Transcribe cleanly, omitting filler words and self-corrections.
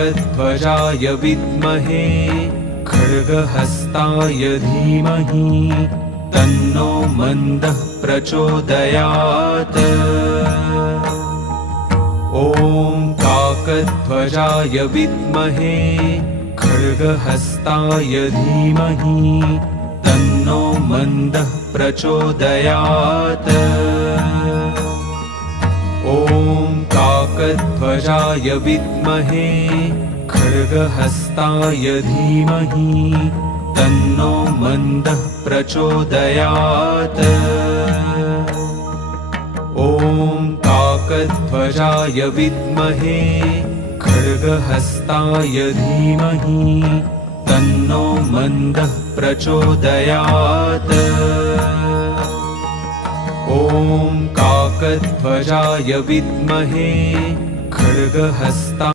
काकध्वजाय विद्महे खड्गहस्ताय धीमहि तन्नो मन्दः प्रचोदयात्। ॐ काकध्वजाय विद्महे खड्गहस्ताय धीमहि तन्नो मन्दः प्रचोदयात्। ॐ काकध्वजाय विद्महे खड्गहस्ताय धीमहि तन्नो मन्दः प्रचोदयात्। ॐ काकध्वजाय विद्महे खड्गहस्ताय धीमहि तन्नो मन्दः प्रचोदयात्। ॐ काकध्वजाय विद्महे खड्गहस्ताय